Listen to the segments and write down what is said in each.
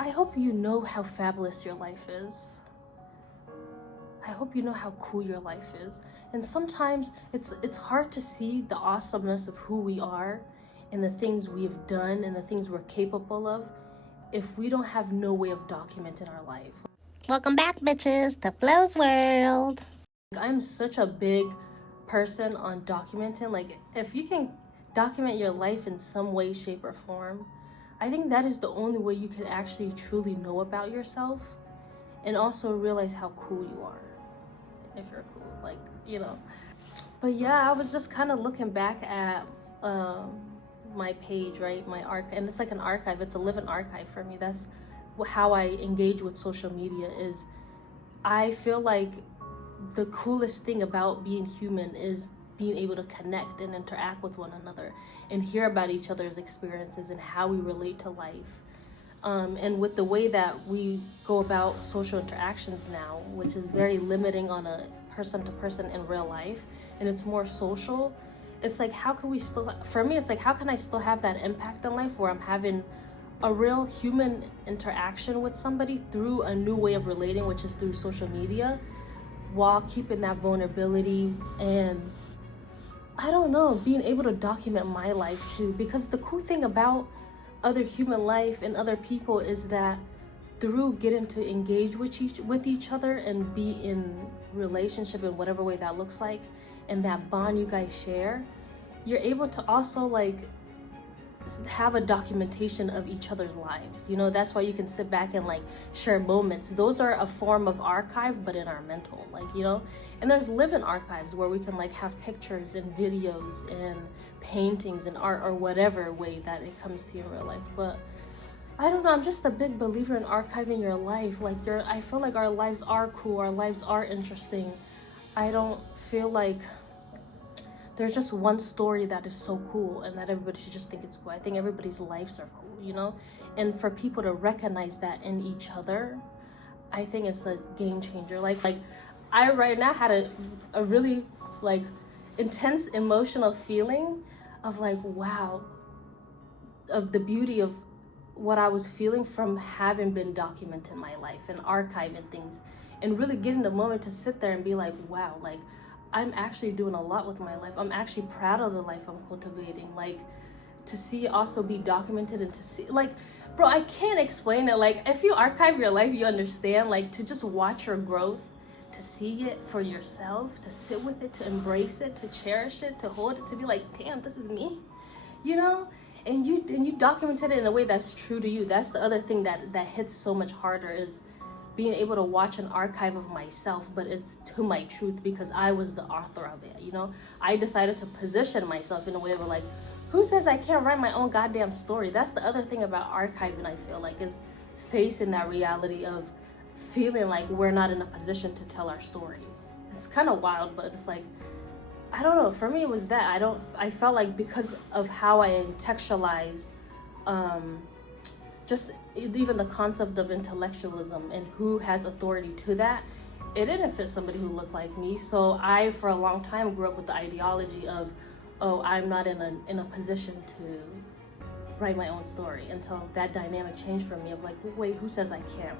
I hope you know how fabulous your life is. I hope you know how cool your life is. And sometimes it's hard to see the awesomeness of who we are and the things we've done and the things we're capable of if we don't have no way of documenting our life. Welcome back, bitches, to Flo's World. I'm such a big person on documenting. Like, if you can document your life in some way, shape, or form, I think that is the only way you can actually truly know about yourself and also realize how cool you are. If you're cool, like, you know. But yeah, I was just kind of looking back at my page, right? My archive, and it's like an archive. It's a living archive for me. That's how I engage with social media. Is I feel like the coolest thing about being human is being able to connect and interact with one another and hear about each other's experiences and how we relate to life. And with the way that we go about social interactions now, which is very limiting on a person to person in real life, and it's more social, it's like, how can we still, for me, it's like, how can I still have that impact in life where I'm having a real human interaction with somebody through a new way of relating, which is through social media, while keeping that vulnerability and, I don't know, being able to document my life too. Because the cool thing about other human life and other people is that through getting to engage with each other and be in relationship in whatever way that looks like, and that bond you guys share, you're able to also like have a documentation of each other's lives. You know, that's why you can sit back and like share moments. Those are a form of archive, but in our mental, like, you know. And there's living archives where we can like have pictures and videos and paintings and art, or whatever way that it comes to you in real life. But I don't know, I'm just a big believer in archiving your life. Like, I feel like our lives are cool, our lives are interesting. I don't feel like there's just one story that is so cool and that everybody should just think it's cool. I think everybody's lives are cool, you know? And for people to recognize that in each other, I think it's a game changer. Like I right now had a really like intense emotional feeling of like, wow, of the beauty of what I was feeling from having been documenting my life and archiving things, and really getting the moment to sit there and be like, wow, like, I'm actually doing a lot with my life. I'm actually proud of the life I'm cultivating. Like, to see it also be documented, and to see, like, bro, I can't explain it. Like, if you archive your life, you understand. Like, to just watch your growth, to see it for yourself, to sit with it, to embrace it, to cherish it, to hold it, to be like, damn, this is me, you know? And you documented it in a way that's true to you. That's the other thing that hits so much harder, is being able to watch an archive of myself, but it's to my truth, because I was the author of it, you know? I decided to position myself in a way where, like, who says I can't write my own goddamn story? That's the other thing about archiving, I feel like, is facing that reality of feeling like we're not in a position to tell our story. It's kind of wild, but it's like, I don't know, for me it was that. I felt like because of how I textualized just even the concept of intellectualism and who has authority to that, it didn't fit somebody who looked like me. So I, for a long time, grew up with the ideology of, oh, I'm not in a position to write my own story, until that dynamic changed for me of like, wait, who says I can't?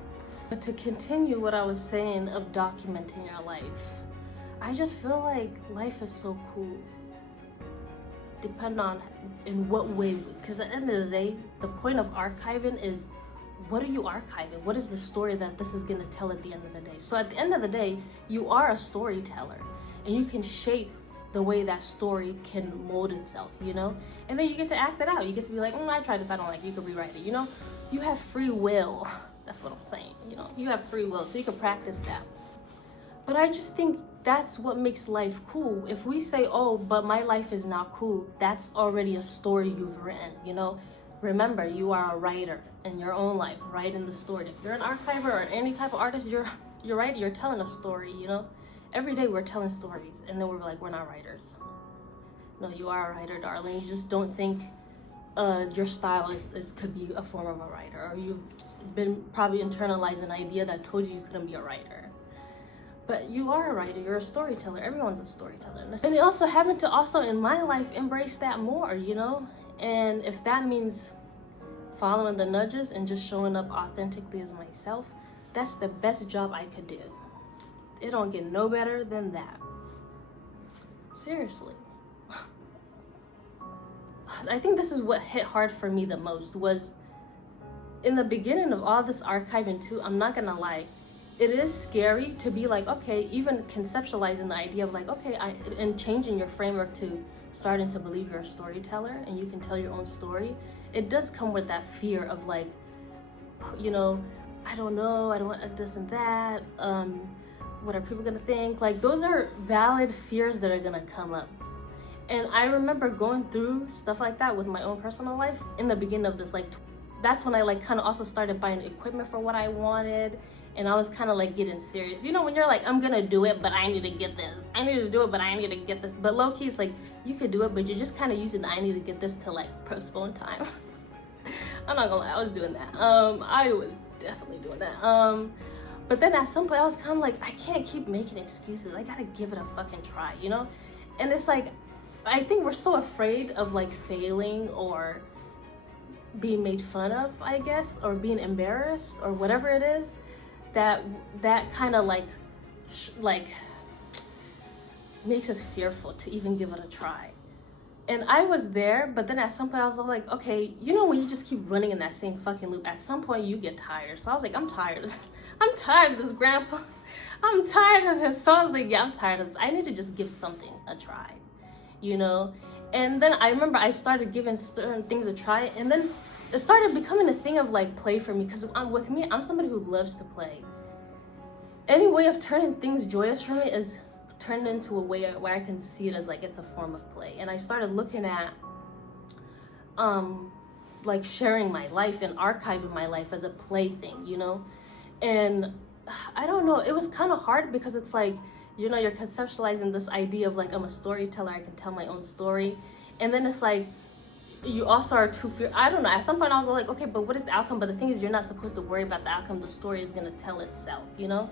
But to continue what I was saying of documenting your life, I just feel like life is so cool. Depend on in what way, because at the end of the day, the point of archiving is, what are you archiving? What is the story that this is going to tell at the end of the day? So at the end of the day, you are a storyteller, and you can shape the way that story can mold itself, you know? And then you get to act it out. You get to be like, I tried this, I don't like it. You can rewrite it, you know? You have free will. That's what I'm saying, you know? You have free will, so you can practice that. But I just think that's what makes life cool. If we say, oh, but my life is not cool, that's already a story you've written, you know? Remember, you are a writer in your own life, writing the story. If you're an archiver or any type of artist, you're right, you're telling a story, you know? Every day we're telling stories, and then we're like, we're not writers. No, you are a writer, darling. You just don't think your style could be a form of a writer, or you've been probably internalized an idea that told you couldn't be a writer. But you are a writer, you're a storyteller. Everyone's a storyteller. And also having to also in my life embrace that more, you know? And if that means following the nudges and just showing up authentically as myself, that's the best job I could do. It don't get no better than that. Seriously. I think this is what hit hard for me the most, was in the beginning of all this archiving too. I'm not gonna lie, it is scary to be like, okay, even conceptualizing the idea of like, okay, and changing your framework to starting to believe you're a storyteller and you can tell your own story. It does come with that fear of like, you know, I don't know, I don't want this and that, what are people gonna think? Like, those are valid fears that are gonna come up. And I remember going through stuff like that with my own personal life in the beginning of this, like, that's when I like kind of also started buying equipment for what I wanted. And I was kind of like getting serious. You know, when you're like, I'm gonna do it, but I need to get this. I need to do it, but I need to get this. But low key, it's like, you could do it, but you're just kind of using the I need to get this to like postpone time. I'm not gonna lie, I was doing that. I was definitely doing that. But then at some point I was kind of like, I can't keep making excuses. I gotta give it a fucking try, you know? And it's like, I think we're so afraid of like failing or being made fun of, I guess, or being embarrassed or whatever it is, that kind of like makes us fearful to even give it a try. And I was there, but then at some point I was like, okay, you know, when you just keep running in that same fucking loop, at some point you get tired. So I was like, I'm tired. I'm tired of this, grandpa. I'm tired of this. So I was like, yeah, I'm tired of this. I need to just give something a try, you know? And then I remember I started giving certain things a try, and then it started becoming a thing of like play for me, because with me, I'm somebody who loves to play. Any way of turning things joyous for me is turned into a way where I can see it as like it's a form of play. And I started looking at like sharing my life and archiving my life as a play thing, you know? And I don't know, it was kind of hard because it's like, you know, you're conceptualizing this idea of like, I'm a storyteller, I can tell my own story. And then it's like, you also are too fear. I don't know, at some point I was like, okay, but what is the outcome? But the thing is, you're not supposed to worry about the outcome. The story is gonna tell itself, you know?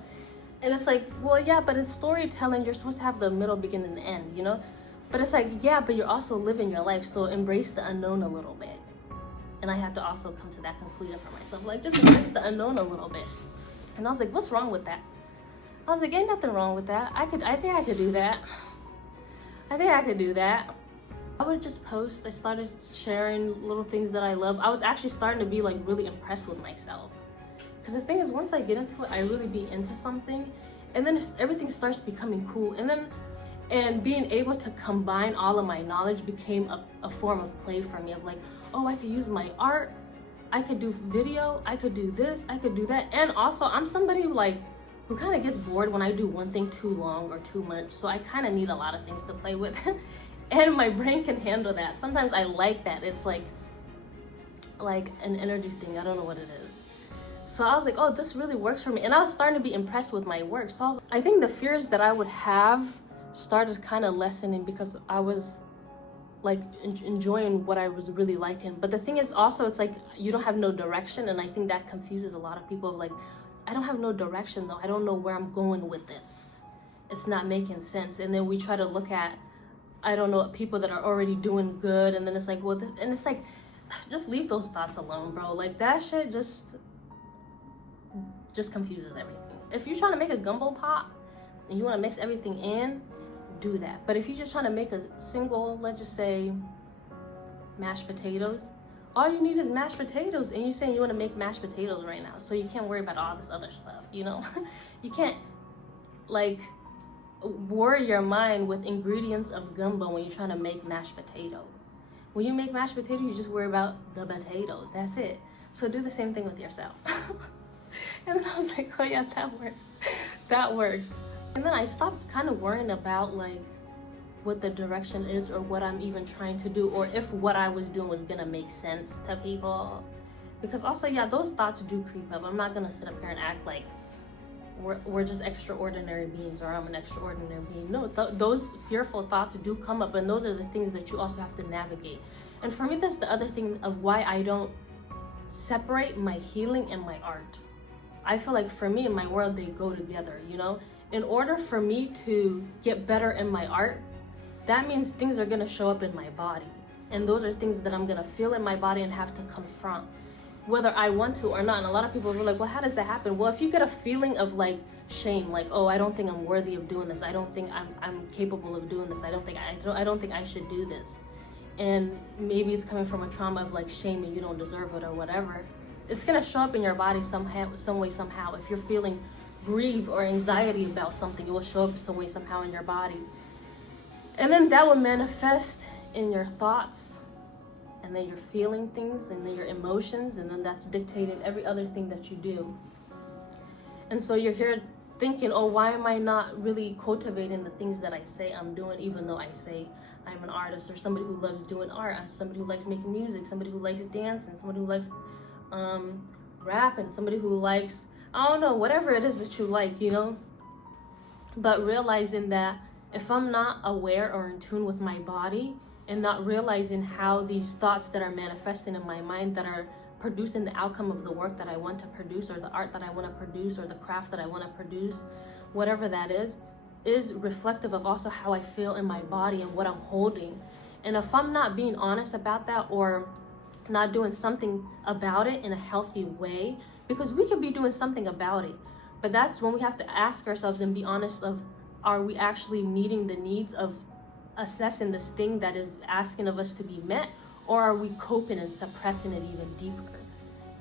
And it's like, well, yeah, but in storytelling, you're supposed to have the middle, beginning, and end, you know? But it's like, yeah, but you're also living your life, so embrace the unknown a little bit. And I had to also come to that conclusion for myself, like, just embrace the unknown a little bit. And I was like, what's wrong with that? I was like, ain't nothing wrong with that. I think I could do that. I think I could do that. I would just post. I started sharing little things that I love. I was actually starting to be like really impressed with myself. Because the thing is, once I get into it, I really be into something. And then everything starts becoming cool. And being able to combine all of my knowledge became a form of play for me, of like, oh, I could use my art. I could do video. I could do this. I could do that. And also, I'm somebody who kind of gets bored when I do one thing too long or too much. So I kind of need a lot of things to play with. And my brain can handle that. Sometimes I like that. It's like an energy thing. I don't know what it is. So I was like, oh, this really works for me. And I was starting to be impressed with my work. So I think the fears that I would have started kind of lessening because I was like enjoying what I was really liking. But the thing is also, it's like you don't have no direction. And I think that confuses a lot of people of like, I don't have no direction though. I don't know where I'm going with this. It's not making sense. And then we try to look at, I don't know, people that are already doing good. And then it's like, well, this, and it's like, just leave those thoughts alone, bro. Like that shit just confuses everything. If you're trying to make a gumbo pot and you want to mix everything in, do that. But if you're just trying to make a single, let's just say, mashed potatoes, all you need is mashed potatoes, and you're saying you want to make mashed potatoes right now, so you can't worry about all this other stuff, you know? You can't like worry your mind with ingredients of gumbo when you're trying to make mashed potato. When you make mashed potato, you just worry about the potato. That's it. So do the same thing with yourself. And then I was like, oh yeah, that works. That works. And then I stopped kind of worrying about like what the direction is or what I'm even trying to do, or if what I was doing was gonna make sense to people. Because also, yeah, those thoughts do creep up. I'm not gonna sit up here and act like we're just extraordinary beings, or I'm an extraordinary being. No, those fearful thoughts do come up, and those are the things that you also have to navigate. And for me, that's the other thing of why I don't separate my healing and my art. I feel like for me, in my world, they go together, you know? In order for me to get better in my art, that means things are gonna show up in my body. And those are things that I'm gonna feel in my body and have to confront. whether I want to or not. And a lot of people are like, well, how does that happen? Well, if you get a feeling of like shame, like, oh, I don't think I'm worthy of doing this, I don't think I'm capable of doing this, I don't think I should do this, and maybe it's coming from a trauma of like shame and you don't deserve it or whatever, it's gonna show up in your body somehow, some way, somehow. If you're feeling grief or anxiety about something, it will show up some way, somehow in your body, and then that will manifest in your thoughts, and then you're feeling things, and then your emotions, and then that's dictating every other thing that you do. And so you're here thinking, oh, why am I not really cultivating the things that I say I'm doing, even though I say I'm an artist, or somebody who loves doing art, somebody who likes making music, somebody who likes dancing, somebody who likes rapping, somebody who likes, I don't know, whatever it is that you like, you know? But realizing that if I'm not aware or in tune with my body, and not realizing how these thoughts that are manifesting in my mind that are producing the outcome of the work that I want to produce, or the art that I want to produce, or the craft that I want to produce, whatever that is reflective of also how I feel in my body and what I'm holding. And if I'm not being honest about that, or not doing something about it in a healthy way, because we could be doing something about it, but that's when we have to ask ourselves and be honest of, are we actually meeting the needs of assessing this thing that is asking of us to be met, or are we coping and suppressing it even deeper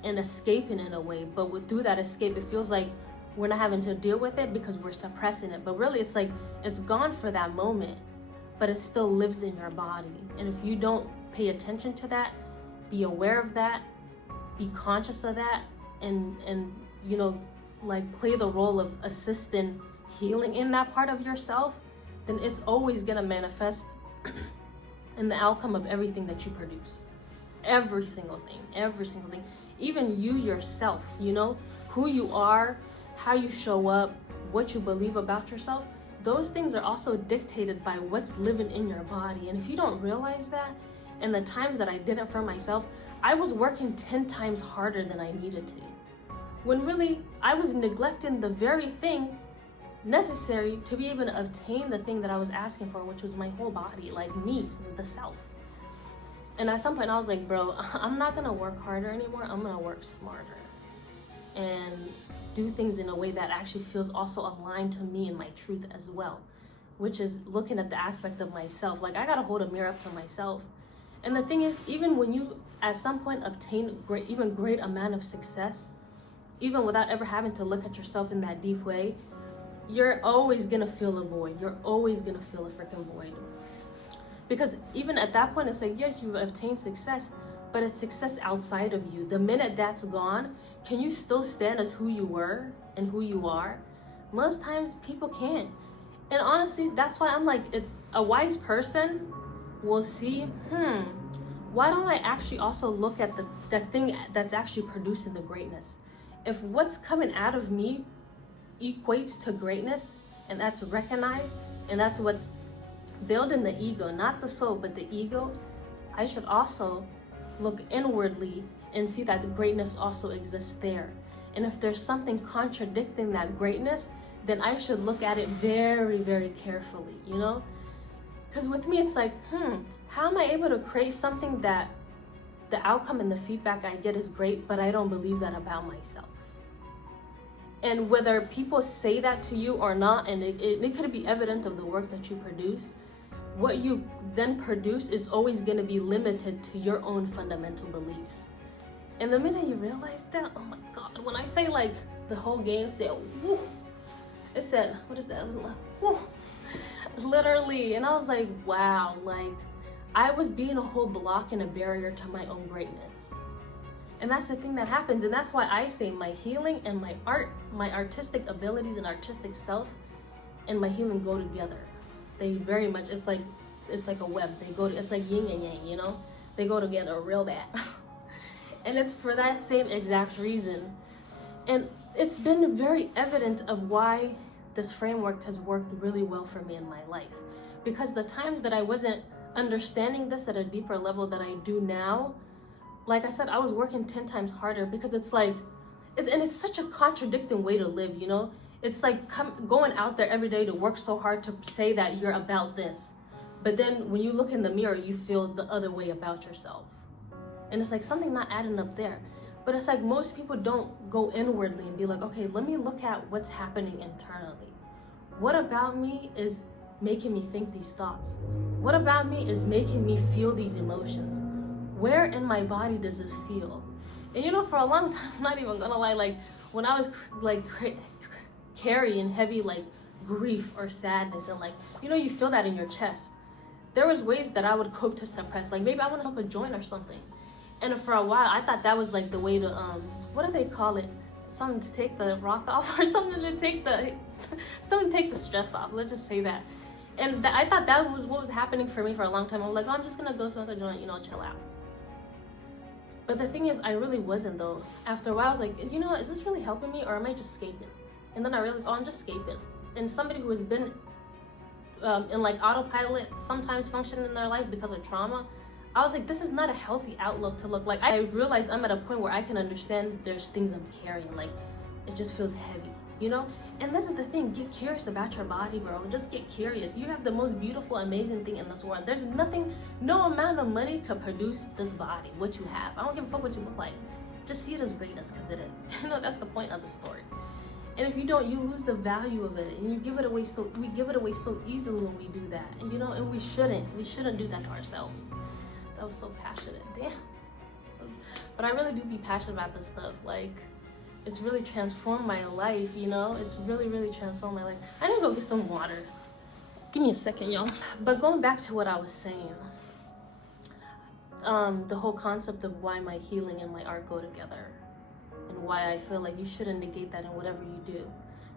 and escaping in a way? But through that escape, it feels like we're not having to deal with it because we're suppressing it, but really it's like it's gone for that moment, but it still lives in your body. And if you don't pay attention to that, be aware of that, be conscious of that, and you know, like play the role of assisting healing in that part of yourself, then it's always gonna manifest in the outcome of everything that you produce. Every single thing. Even you yourself, you know, who you are, how you show up, what you believe about yourself, those things are also dictated by what's living in your body. And if you don't realize that, and the times that I didn't for myself, I was working 10 times harder than I needed to, when really I was neglecting the very thing necessary to be able to obtain the thing that I was asking for, which was my whole body, like me, the self. And at some point I was like, bro, I'm not gonna work harder anymore, I'm gonna work smarter and do things in a way that actually feels also aligned to me and my truth as well, which is looking at the aspect of myself. Like, I gotta hold a mirror up to myself. And the thing is, even when you at some point obtain great amount of success, even without ever having to look at yourself in that deep way, you're always gonna feel a void. You're always gonna feel a freaking void. Because even at that point, it's like, yes, you've obtained success, but it's success outside of you. The minute that's gone, can you still stand as who you were and who you are? Most times people can't. And honestly, that's why I'm like, it's a wise person will see, why don't I actually also look at the thing that's actually producing the greatness? If what's coming out of me equates to greatness, and that's recognized, and that's what's building the ego, not the soul, but the ego, I should also look inwardly and see that the greatness also exists there. And if there's something contradicting that greatness, then I should look at it very, very carefully, you know? Because with me, it's like, how am I able to create something that the outcome and the feedback I get is great, but I don't believe that about myself? And whether people say that to you or not, and it could be evident of the work that you produce, what you then produce is always going to be limited to your own fundamental beliefs. And the minute you realize that, oh my God, when I say like the whole game said, woo, it said, what is that? Woo, literally. And I was like, wow, like I was being a whole block and a barrier to my own greatness. And that's the thing that happens. And that's why I say my healing and my art, my artistic abilities and artistic self and my healing go together. They very much, it's like a web. It's like yin and yang, you know? They go together real bad. And it's for that same exact reason. And it's been very evident of why this framework has worked really well for me in my life. Because the times that I wasn't understanding this at a deeper level that I do now, like I said, I was working 10 times harder, because it's like, and it's such a contradicting way to live, you know? It's like going out there every day to work so hard to say that you're about this. But then when you look in the mirror, you feel the other way about yourself. And it's like something not adding up there. But it's like most people don't go inwardly and be like, okay, let me look at what's happening internally. What about me is making me think these thoughts? What about me is making me feel these emotions? Where in my body does this feel? And you know, for a long time, I'm not even gonna lie, like when I was like carrying heavy like grief or sadness, and like, you know, you feel that in your chest, there was ways that I would cope to suppress, like maybe I want to smoke a joint or something. And for a while I thought that was like the way to what do they call it, something to take the rock off, or something to take the stress off, let's just say that. And I thought that was what was happening for me for a long time. I was like, oh, I'm just gonna go smoke a joint, you know, chill out. But the thing is, I really wasn't though. After a while I was like, you know, is this really helping me, or am I just escaping? And then I realized, oh, I'm just escaping. And somebody who has been in like autopilot, sometimes functioning in their life because of trauma, I was like, this is not a healthy outlook to look like. I realized I'm at a point where I can understand there's things I'm carrying, like it just feels heavy, you know? And this is the thing, get curious about your body, bro. Just get curious. You have the most beautiful, amazing thing in this world. There's nothing, no amount of money could produce this body, what you have. I don't give a fuck what you look like. Just see it as greatness, because it is. You know, that's the point of the story. And if you don't, you lose the value of it, and you give it away. So we give it away so easily when we do that, and you know, and we shouldn't do that to ourselves. That was so passionate, damn. But I really do be passionate about this stuff. Like, it's really transformed my life, you know? It's really, really transformed my life. I need to go get some water. Give me a second, y'all. But going back to what I was saying, the whole concept of why my healing and my art go together, and why I feel like you shouldn't negate that in whatever you do.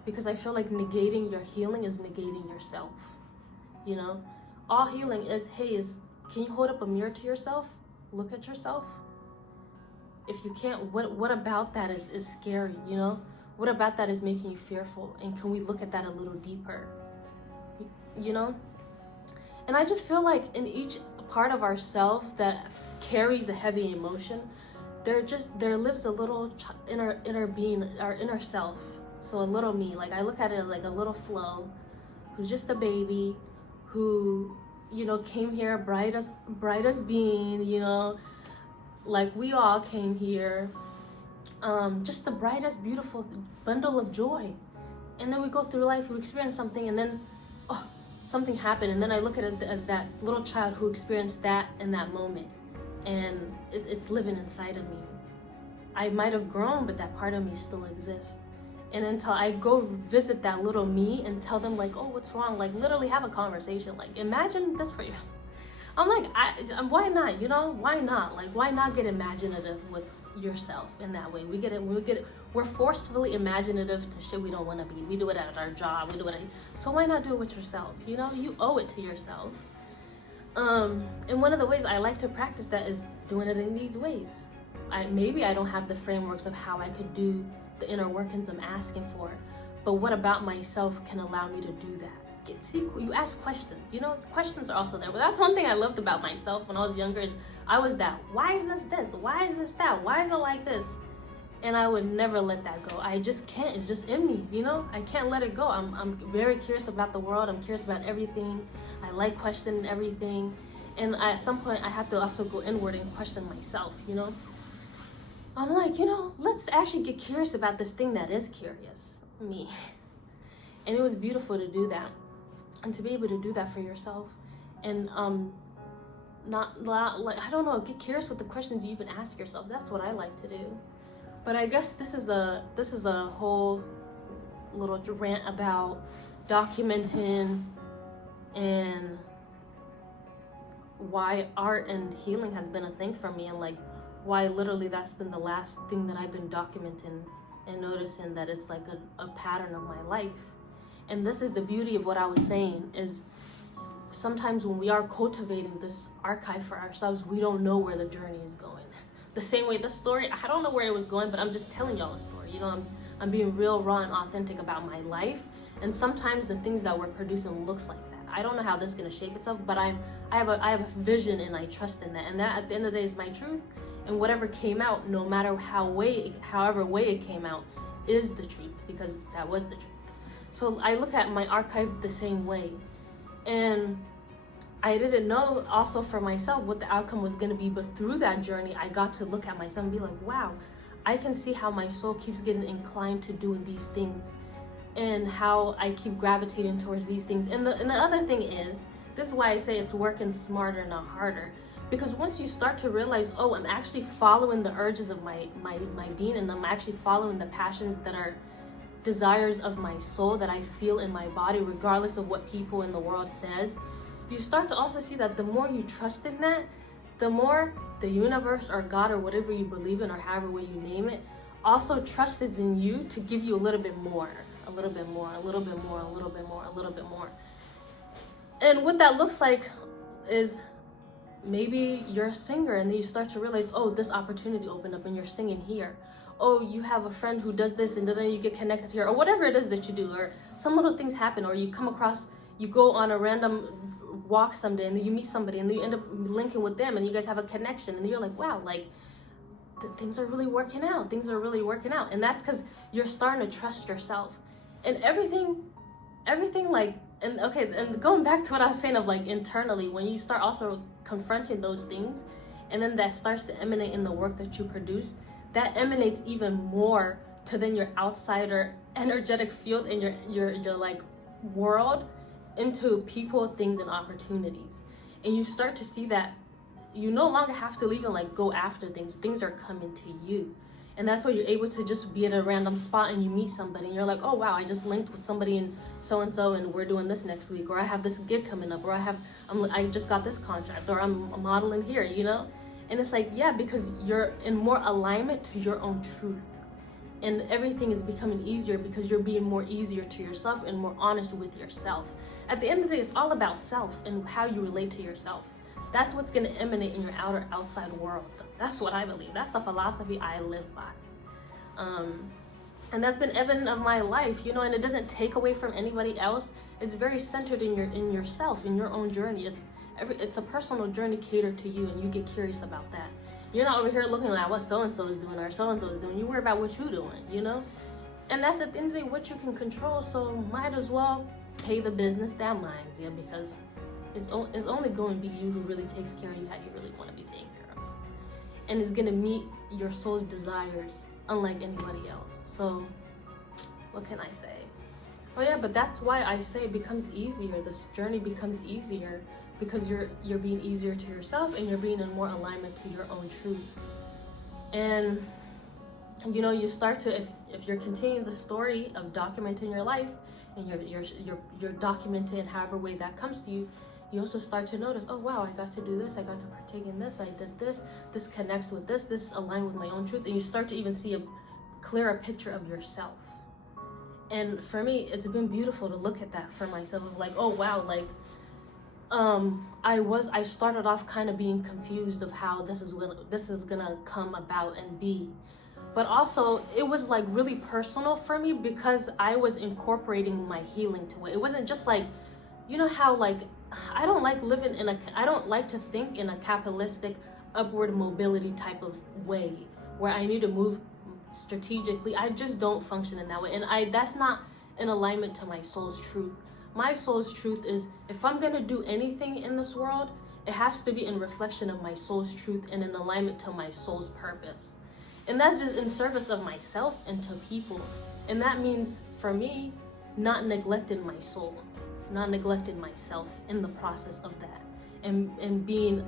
Because I feel like negating your healing is negating yourself, you know? All healing is, hey, can you hold up a mirror to yourself? Look at yourself. If you can't, what about that is scary, you know? What about that is making you fearful? And can we look at that a little deeper, you know? And I just feel like in each part of ourself that carries a heavy emotion, there lives a little inner being, our inner self. So a little me, like I look at it as like a little Flo, who's just a baby, who, you know, came here bright as being, you know, like we all came here, just the brightest, beautiful bundle of joy. And then we go through life, we experience something, and then something happened, and then I look at it as that little child who experienced that in that moment, and it's living inside of me. I might have grown, but that part of me still exists. And until I go visit that little me and tell them like, oh, what's wrong? Like literally have a conversation. Like imagine this for yourself. I'm like, why not? You know, why not? Like, why not get imaginative with yourself in that way? We're forcefully imaginative to shit we don't want to be. We do it at our job. So why not do it with yourself? You know, you owe it to yourself. And one of the ways I like to practice that is doing it in these ways. Maybe I don't have the frameworks of how I could do the inner workings I'm asking for, but what about myself can allow me to do that? You ask questions, you know, questions are also there. But that's one thing I loved about myself when I was younger, is I was that, why is this? Why is this that? Why is it like this? And I would never let that go. I just can't, it's just in me, you know? I can't let it go. I'm very curious about the world. I'm curious about everything. I like questioning everything. And at some point I have to also go inward and question myself, you know? I'm like, you know, let's actually get curious about this thing that is curious, me. And it was beautiful to do that. And to be able to do that for yourself, and not like, I don't know, get curious with the questions you even ask yourself. That's what I like to do. But I guess this is a whole little rant about documenting and why art and healing has been a thing for me, and like why literally that's been the last thing that I've been documenting, and noticing that it's like a pattern of my life. And this is the beauty of what I was saying, is sometimes when we are cultivating this archive for ourselves, we don't know where the journey is going. The same way the story, I don't know where it was going, but I'm just telling y'all a story. You know, I'm being real, raw, and authentic about my life. And sometimes the things that we're producing looks like that. I don't know how this is gonna shape itself, but I have a vision, and I trust in that. And that at the end of the day is my truth. And whatever came out, no matter however way it came out, is the truth, because that was the truth. So I look at my archive the same way. And I didn't know also for myself what the outcome was going to be, but through that journey, I got to look at myself and be like, wow, I can see how my soul keeps getting inclined to doing these things, and how I keep gravitating towards these things. And the other thing is, this is why I say it's working smarter, not harder. Because once you start to realize, oh, I'm actually following the urges of my being, and I'm actually following the passions that are desires of my soul that I feel in my body, regardless of what people in the world says, you start to also see that the more you trust in that, the more the universe or God or whatever you believe in, or however way you name it, also trusts in you to give you a little bit more, a little bit more, a little bit more, a little bit more, a little bit more. And what that looks like is, maybe you're a singer and then you start to realize, oh, this opportunity opened up and you're singing here. Oh, you have a friend who does this and then you get connected here, or whatever it is that you do, or some little things happen, or you come across, you go on a random walk someday and then you meet somebody and then you end up linking with them and you guys have a connection, and you're like, wow, like things are really working out. Things are really working out. And that's because you're starting to trust yourself. And everything like, and okay, and going back to what I was saying of like internally, when you start also confronting those things, and then that starts to emanate in the work that you produce, that emanates even more to then your outsider energetic field and your like world, into people, things, and opportunities. And you start to see that you no longer have to even like go after things. Things are coming to you. And that's why you're able to just be at a random spot and you meet somebody and you're like, oh wow, I just linked with somebody in so-and-so and we're doing this next week, or I have this gig coming up, or I just got this contract, or I'm modeling here, you know? And it's like, yeah, because you're in more alignment to your own truth. And everything is becoming easier because you're being more easier to yourself and more honest with yourself. At the end of the day, it's all about self and how you relate to yourself. That's what's going to emanate in your outside world. That's what I believe. That's the philosophy I live by. And that's been evident of my life, you know, and it doesn't take away from anybody else. It's very centered in yourself, in your own journey. It's a personal journey catered to you, and you get curious about that. You're not over here looking at what so-and-so is doing or so-and-so is doing. You worry about what you're doing, you know? And that's at the end of the day what you can control, so might as well pay the business that minds you, because it's only going to be you who really takes care of you how you really want to be taken care of. And it's going to meet your soul's desires unlike anybody else. So what can I say? Oh yeah, but that's why I say it becomes easier. This journey becomes easier because you're being easier to yourself, and you're being in more alignment to your own truth. And you know, you start to, if you're continuing the story of documenting your life, and you're documenting however way that comes to you, you also start to notice, oh wow, I got to do this, I got to partake in this, I did this connects with this is aligned with my own truth. And you start to even see a clearer picture of yourself. And for me, it's been beautiful to look at that for myself, of like, oh wow, like I started off kind of being confused of how this is gonna come about and be. But also, it was like really personal for me because I was incorporating my healing to it. It wasn't just like, you know how like, I don't like to think in a capitalistic upward mobility type of way where I need to move strategically. I just don't function in that way. And that's not in alignment to my soul's truth. My soul's truth is, if I'm gonna do anything in this world, it has to be in reflection of my soul's truth and in alignment to my soul's purpose. And that's just in service of myself and to people. And that means, for me, not neglecting my soul, not neglecting myself in the process of that. And being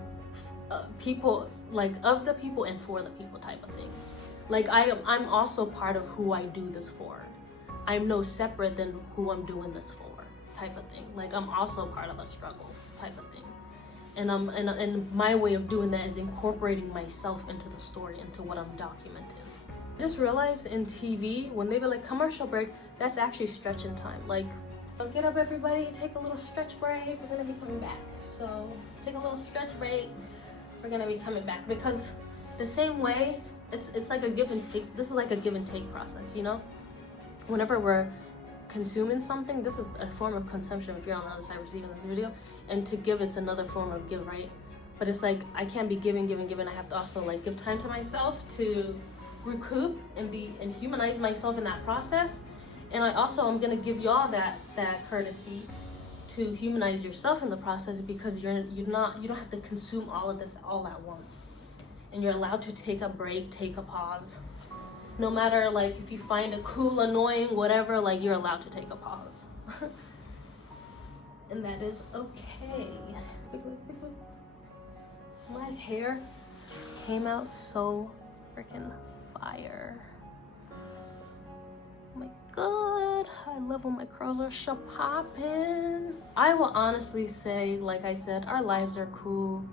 people, like of the people and for the people type of thing. Like I'm also part of who I do this for. I'm no separate than who I'm doing this for type of thing. Like I'm also part of a struggle type of thing. And my way of doing that is incorporating myself into the story, into what I'm documenting. I just realized in TV, when they be like commercial break, that's actually stretching time. Like, get up everybody, take a little stretch break, we're gonna be coming back. So take a little stretch break, we're gonna be coming back. Because the same way, it's like a give and take. This is like a give and take process, you know? Whenever we're consuming something, this is a form of consumption if you're on the other side receiving this video, and to give, it's another form of give, right? But it's like I can't be giving. I have to also like give time to myself to recoup and humanize myself in that process. And I'm gonna give y'all that courtesy to humanize yourself in the process, because you don't have to consume all of this all at once, and you're allowed to take a break, take a pause, no matter like if you find it cool, annoying, whatever, like you're allowed to take a pause. And that is okay. My hair came out so freaking fire. Oh my god, I love when my curls are popping. I will honestly say, like I said, our lives are cool.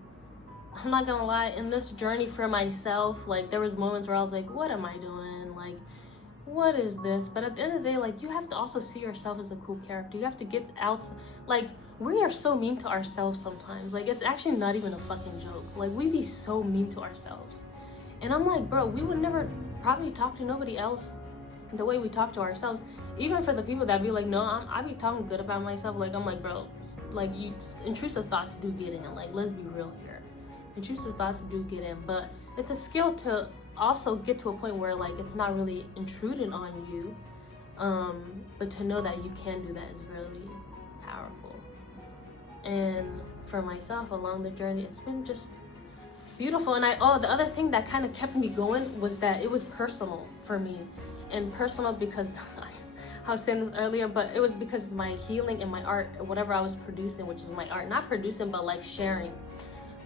I'm not gonna lie, in this journey for myself, like there was moments where I was like, what am I doing? Like, what is this? But at the end of the day, like you have to also see yourself as a cool character. You have to get out, like we are so mean to ourselves sometimes. Like it's actually not even a fucking joke. Like we be so mean to ourselves. And I'm like, bro, we would never probably talk to nobody else the way we talk to ourselves. Even for the people that be like, no, I be talking good about myself. Like I'm like, bro, like you, intrusive thoughts do get in. Like let's be real here. Intrusive thoughts do get in, but it's a skill to also get to a point where like it's not really intruding on you, but to know that you can do that is really powerful. And for myself along the journey, it's been just beautiful. And the other thing that kind of kept me going was that it was personal for me. And personal because I was saying this earlier, but it was because my healing and my art, whatever I was producing, which is my art, not producing but like sharing,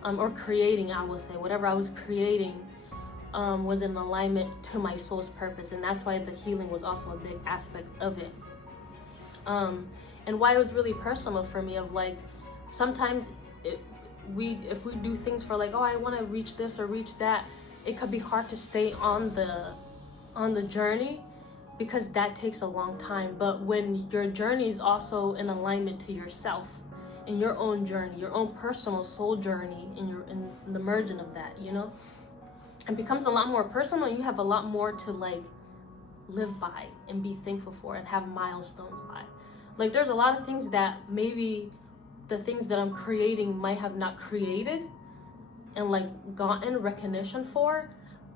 or creating, I will say, whatever I was creating was in alignment to my soul's purpose. And that's why the healing was also a big aspect of it. And why it was really personal for me, of like sometimes if we do things for like, oh, I want to reach this or reach that, it could be hard to stay on the journey because that takes a long time. But when your journey is also in alignment to yourself, in your own journey, your own personal soul journey, in the merging of that, you know, it becomes a lot more personal. And you have a lot more to like live by and be thankful for and have milestones by. Like there's a lot of things that maybe the things that I'm creating might have not created and like gotten recognition for,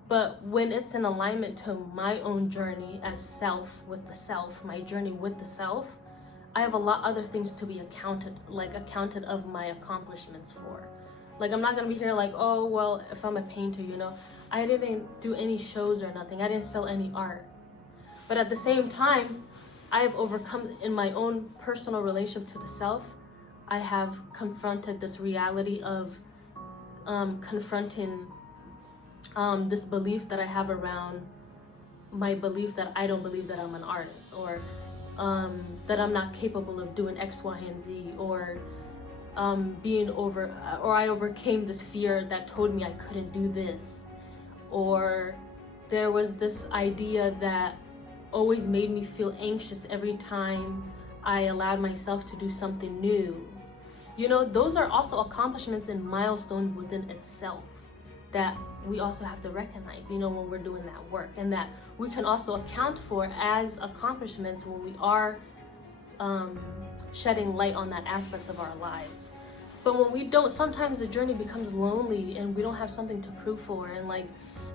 but when it's in alignment to my own journey as self, with the self, my journey with the self, I have a lot other things to be accounted of my accomplishments for. Like I'm not gonna be here like, oh well, if I'm a painter, you know, I didn't do any shows or nothing, I didn't sell any art. But at the same time, I have overcome in my own personal relationship to the self. I have confronted this reality of confronting this belief that I have around my belief that I don't believe that I'm an artist, or that I'm not capable of doing X, Y, and Z, or I overcame this fear that told me I couldn't do this, or there was this idea that always made me feel anxious every time I allowed myself to do something new. You know, those are also accomplishments and milestones within itself that we also have to recognize, you know, when we're doing that work, and that we can also account for as accomplishments when we are shedding light on that aspect of our lives. But when we don't, sometimes the journey becomes lonely and we don't have something to prove for. And like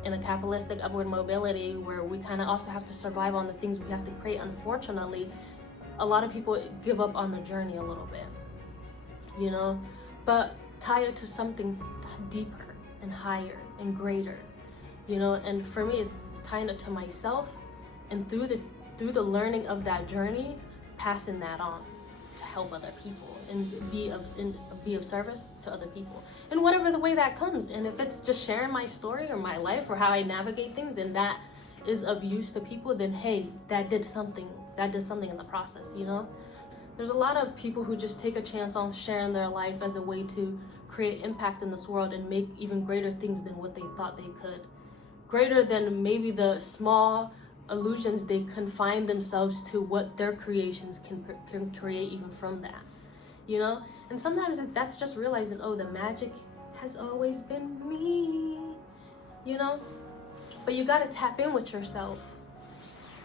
in a capitalistic upward mobility where we kind of also have to survive on the things we have to create, unfortunately, a lot of people give up on the journey a little bit, you know, but tie it to something deeper and higher and greater, you know. And for me, it's tying it to myself, and through the learning of that journey, passing that on to help other people and be of service to other people in whatever the way that comes. And if it's just sharing my story or my life or how I navigate things, and that is of use to people, then hey, that did something in the process, you know. There's a lot of people who just take a chance on sharing their life as a way to create impact in this world and make even greater things than what they thought they could. Greater than maybe the small illusions they confine themselves to, what their creations can create even from that, you know. And sometimes that's just realizing, oh, the magic has always been me, you know. But you gotta tap in with yourself.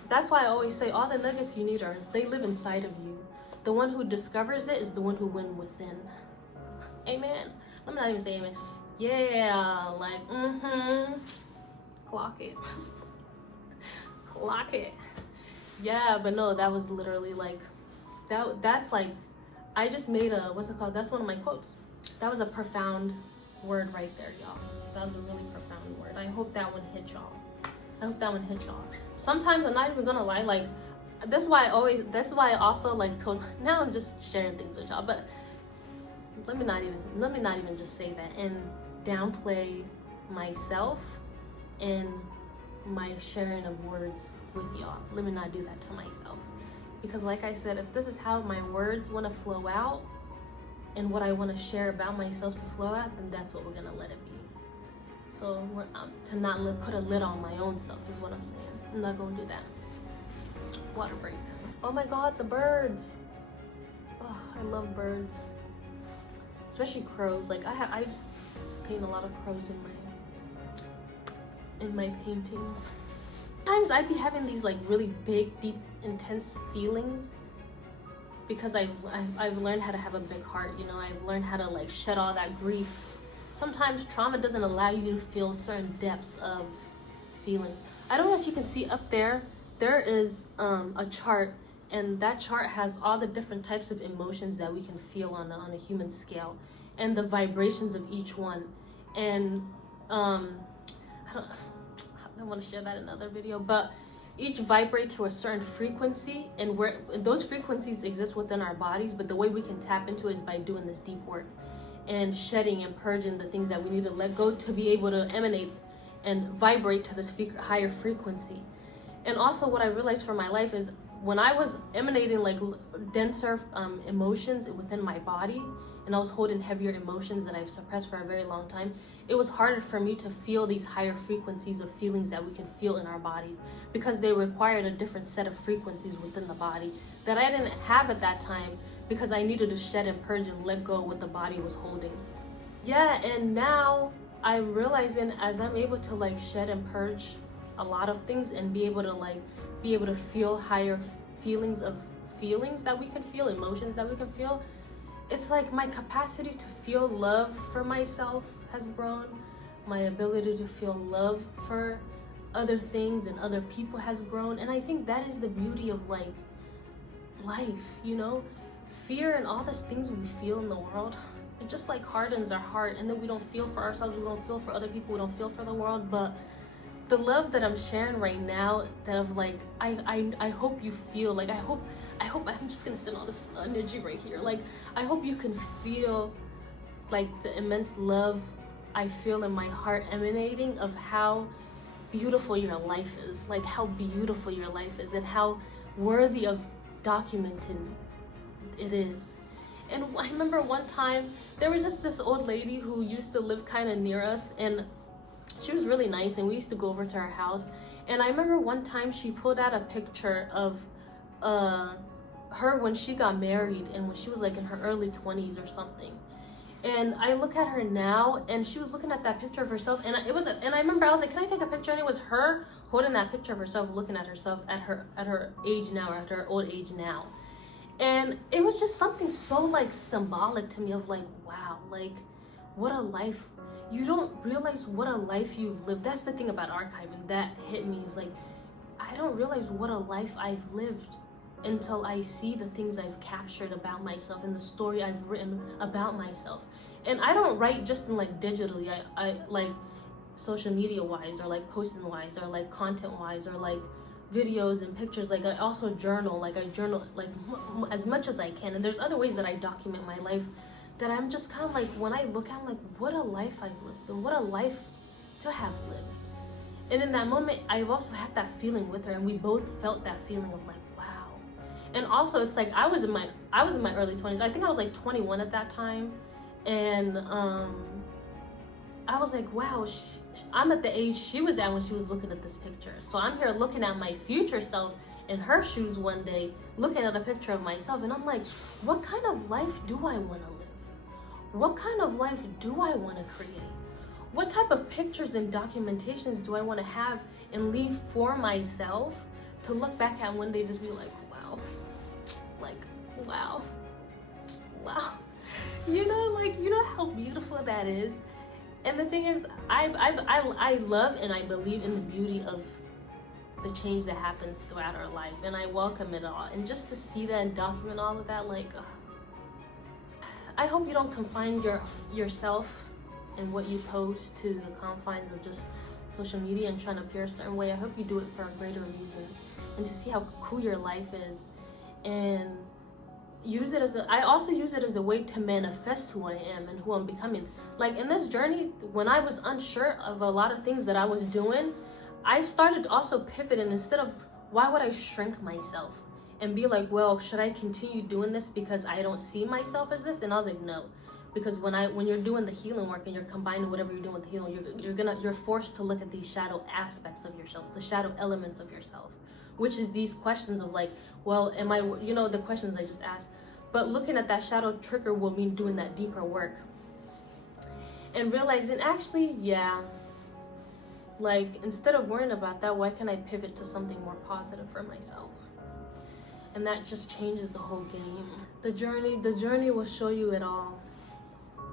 That's why I always say all the nuggets you need they live inside of you. The one who discovers it is the one who wins within. Amen. Let me not even say amen. Yeah, like, clock it. Clock it. Yeah, but no, that was literally like, that's like, I just made what's it called? That's one of my quotes. That was a profound word right there, y'all. That was a really profound word. I hope that one hit y'all. I hope that one hit y'all. Sometimes I'm not even gonna lie, like that's why I also like told, now I'm just sharing things with y'all, but let me not even just say that and downplay myself and my sharing of words with y'all. Let me not do that to myself, because like I said, if this is how my words want to flow out and what I want to share about myself to flow out, then that's what we're gonna let it be. So to not put a lid on my own self is what I'm saying. I'm not gonna do that. Water break. Oh my god, the birds. Oh, I love birds, especially crows. Like I paint a lot of crows in my paintings. Sometimes I'd be having these like really big, deep, intense feelings because I've learned how to have a big heart. You know, I've learned how to like shed all that grief. Sometimes trauma doesn't allow you to feel certain depths of feelings. I don't know if you can see up there. There is a chart, and that chart has all the different types of emotions that we can feel on a human scale, and the vibrations of each one. And I want to share that in another video, but each vibrate to a certain frequency, and those frequencies exist within our bodies, but the way we can tap into it is by doing this deep work and shedding and purging the things that we need to let go to be able to emanate and vibrate to this higher frequency. And also what I realized for my life is when I was emanating like denser emotions within my body, and I was holding heavier emotions that I've suppressed for a very long time, it was harder for me to feel these higher frequencies of feelings that we can feel in our bodies, because they required a different set of frequencies within the body that I didn't have at that time, because I needed to shed and purge and let go of what the body was holding. Yeah, and now I'm realizing as I'm able to like shed and purge a lot of things and be able to feel higher feelings that we can feel, emotions that we can feel, it's like my capacity to feel love for myself has grown. My ability to feel love for other things and other people has grown. And I think that is the beauty of like life, you know? Fear and all these things we feel in the world, it just like hardens our heart, and then we don't feel for ourselves, we don't feel for other people, we don't feel for the world. But the love that I'm sharing right now, that of like I hope you feel like, I hope I'm just gonna send all this energy right here, like I hope you can feel like the immense love I feel in my heart emanating of how beautiful your life is, like how beautiful your life is and how worthy of documenting it is. And I remember one time there was just this old lady who used to live kind of near us, and she was really nice, and we used to go over to her house. And I remember one time she pulled out a picture of her when she got married and when she was like in her early 20s or something. And I look at her now, and she was looking at that picture of herself, and I remember I was like, can I take a picture? And it was her holding that picture of herself, looking at herself at her age now, or at her old age now. And it was just something so like symbolic to me of like, wow, like what a life. You don't realize what a life you've lived. That's the thing about archiving that hit me, is like, I don't realize what a life I've lived until I see the things I've captured about myself and the story I've written about myself. And I don't write just in like digitally, I like social media wise, or like posting wise, or like content wise, or like videos and pictures. Like I also journal, like I journal like as much as I can. And there's other ways that I document my life that I'm just kind of like, when I look at, I'm like, what a life I've lived, and what a life to have lived. And in that moment, I've also had that feeling with her, and we both felt that feeling of like, wow. And also, it's like I was in my early 20s. I think I was like 21 at that time, and I was like, wow, I'm at the age she was at when she was looking at this picture. So I'm here looking at my future self in her shoes one day, looking at a picture of myself, and I'm like, what kind of life do I want to live? What kind of life do I want to create? What type of pictures and documentations do I want to have and leave for myself to look back at one day, just be like, wow, like, wow, wow. You know how beautiful that is. And the thing is, I love and I believe in the beauty of the change that happens throughout our life, and I welcome it all. And just to see that and document all of that, like, I hope you don't confine yourself and what you post to the confines of just social media and trying to appear a certain way. I hope you do it for greater reasons and to see how cool your life is, and I also use it as a way to manifest who I am and who I'm becoming. Like in this journey, when I was unsure of a lot of things that I was doing, I started also pivoting. Instead of, why would I shrink myself and be like, well, should I continue doing this because I don't see myself as this? And I was like, no. Because when you're doing the healing work and you're combining whatever you're doing with the healing, you're forced to look at these shadow aspects of yourself, the shadow elements of yourself, which is these questions of like, well, am I, the questions I just asked. But looking at that shadow trigger will mean doing that deeper work and realizing, actually, yeah, like instead of worrying about that, why can't I pivot to something more positive for myself? And that just changes the whole game. The journey will show you it all.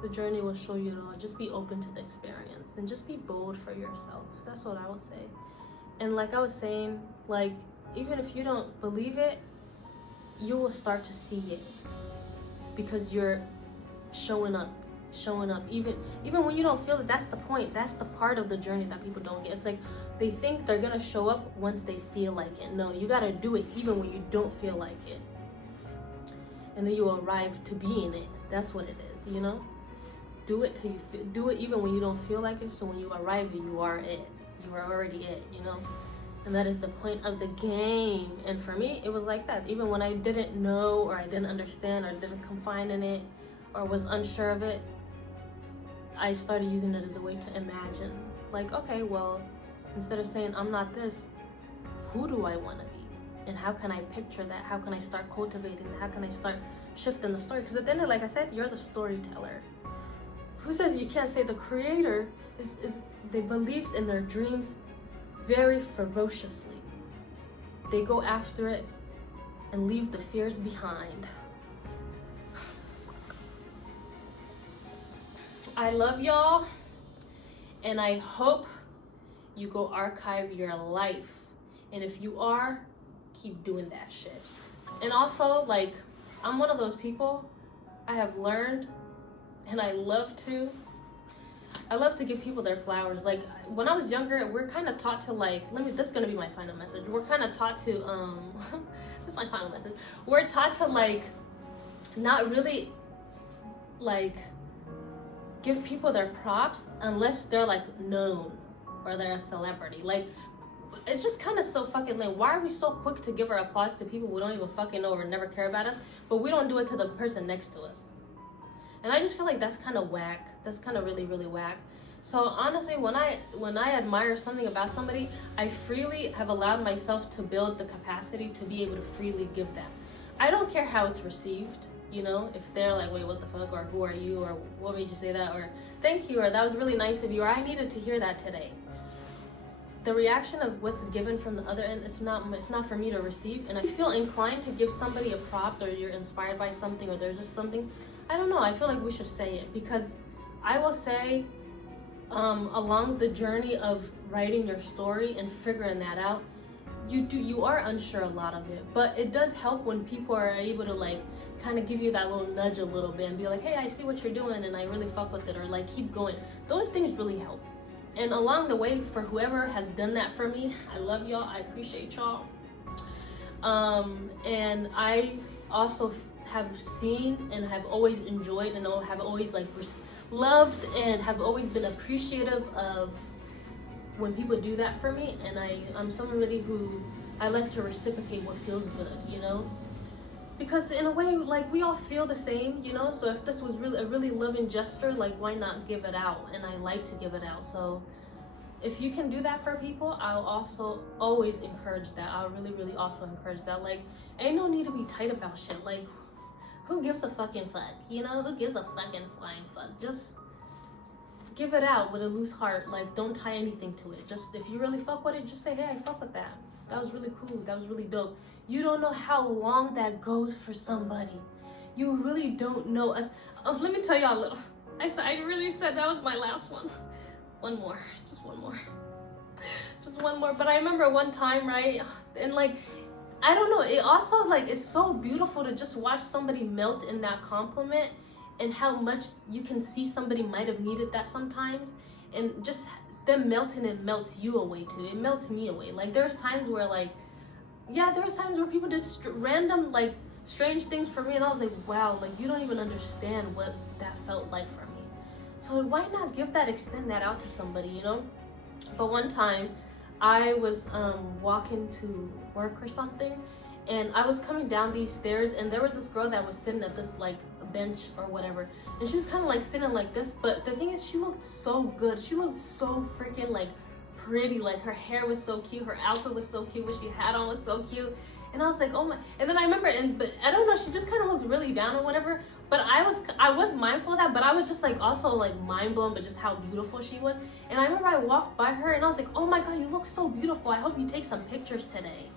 The journey will show you it all. Just be open to the experience and just be bold for yourself. That's what I would say. And like I was saying, like, even if you don't believe it, you will start to see it because you're showing up even when you don't feel it. That's the point. That's the part of the journey that people don't get. It's like they think they're gonna show up once they feel like it. No, you gotta do it even when you don't feel like it, and then you arrive to being it. That's what it is, do it till you feel, do it even when you don't feel like it, so when you arrive, you are it. You are already it, and that is the point of the game. And for me, it was like that. Even when I didn't know, or I didn't understand, or didn't confine in it, or was unsure of it, I started using it as a way to imagine. Like, okay, well, instead of saying I'm not this, who do I want to be? And how can I picture that? How can I start cultivating? How can I start shifting the story? Because at the end of it, like I said, you're the storyteller. Who says you can't say the creator they believes in their dreams very ferociously. They go after it and leave the fears behind. I love y'all, and I hope you go archive your life. And if you are, keep doing that shit. And also, like, I'm one of those people, I have learned, and I love to give people their flowers. Like, when I was younger, we're kind of taught to, like, this is gonna be my final message. We're kind of taught to, this is my final message. We're taught to, like, not really, like, give people their props unless they're, like, known or they're a celebrity. Like, it's just kind of so fucking lame. Why are we so quick to give our applause to people we don't even fucking know or never care about us, but we don't do it to the person next to us? And I just feel like that's kind of whack. That's kind of really, really whack. So honestly, when I admire something about somebody, I freely have allowed myself to build the capacity to be able to freely give that. I don't care how it's received, if they're like, wait, what the fuck, or who are you, or what made you say that, or thank you, or that was really nice of you, or I needed to hear that today. The reaction of what's given from the other end, it's not for me to receive. And I feel inclined to give somebody a prop, or you're inspired by something, or there's just something, I don't know, I feel like we should say it. Because I will say, along the journey of writing your story and figuring that out, you are unsure a lot of it, but it does help when people are able to, like, kind of give you that little nudge a little bit and be like, hey, I see what you're doing and I really fuck with it, or like, keep going. Those things really help. And along the way, for whoever has done that for me, I love y'all, I appreciate y'all. And I also have seen and have always enjoyed and have always, like, loved and have always been appreciative of when people do that for me. And I'm somebody who, I like to reciprocate what feels good, because in a way, like, we all feel the same, so if this was really a really loving gesture, like, why not give it out? And I like to give it out. So if you can do that for people, I'll also always encourage that. I'll really, really also encourage that. Like, ain't no need to be tight about shit. Like, who gives a fucking fuck? Who gives a fucking flying fuck? Just give it out with a loose heart. Like, don't tie anything to it. Just, if you really fuck with it, just say, hey, I fuck with that. That was really cool. That was really dope. You don't know how long that goes for somebody. You really don't know. Let me tell y'all a little. I really said that was my last one. One more. Just one more. Just one more. But I remember one time, right? And, like, I don't know. It also, like, it's so beautiful to just watch somebody melt in that compliment, and how much you can see somebody might have needed that sometimes. And just them melting, it melts you away too. It melts me away. Like there's times where like, yeah, there was times where people did random like strange things for me, and I was like, wow, like you don't even understand what that felt like for me. So why not extend that out to somebody, you know? But one time I was walking to work or something, and I was coming down these stairs, and there was this girl that was sitting at this like bench or whatever, and she was kind of like sitting like this, but the thing is she looked so good. She looked so freaking like pretty. Like her hair was so cute, her outfit was so cute, what she had on was so cute. And I was like, oh my. And then I remember, but I don't know, she just kind of looked really down or whatever, but I was mindful of that, but I was just like also like mind blown, but just how beautiful she was. And I remember I walked by her and I was like, oh my god, you look so beautiful, I hope you take some pictures today.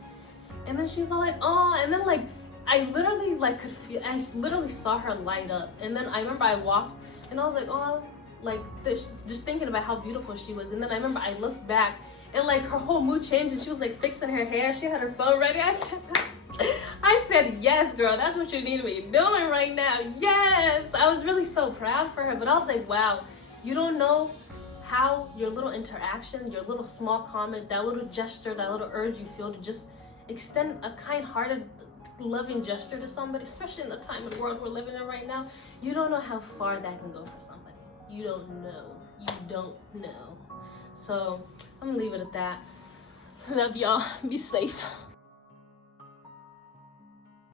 And then she's all like, oh, and then like I literally like could feel, I literally saw her light up. And then I remember I walked and I was like, oh, like this, just thinking about how beautiful she was. And then I remember I looked back and like her whole mood changed, and she was like fixing her hair, she had her phone ready. I said, yes girl, that's what you need to be doing right now. Yes, I was really so proud for her. But I was like, wow, you don't know how your little interaction, your little small comment, that little gesture, that little urge you feel to just extend a kind-hearted, loving gesture to somebody, especially in the time and world we're living in right now. You don't know how far that can go for somebody. You don't know. So I'm gonna leave it at that. Love y'all. Be safe.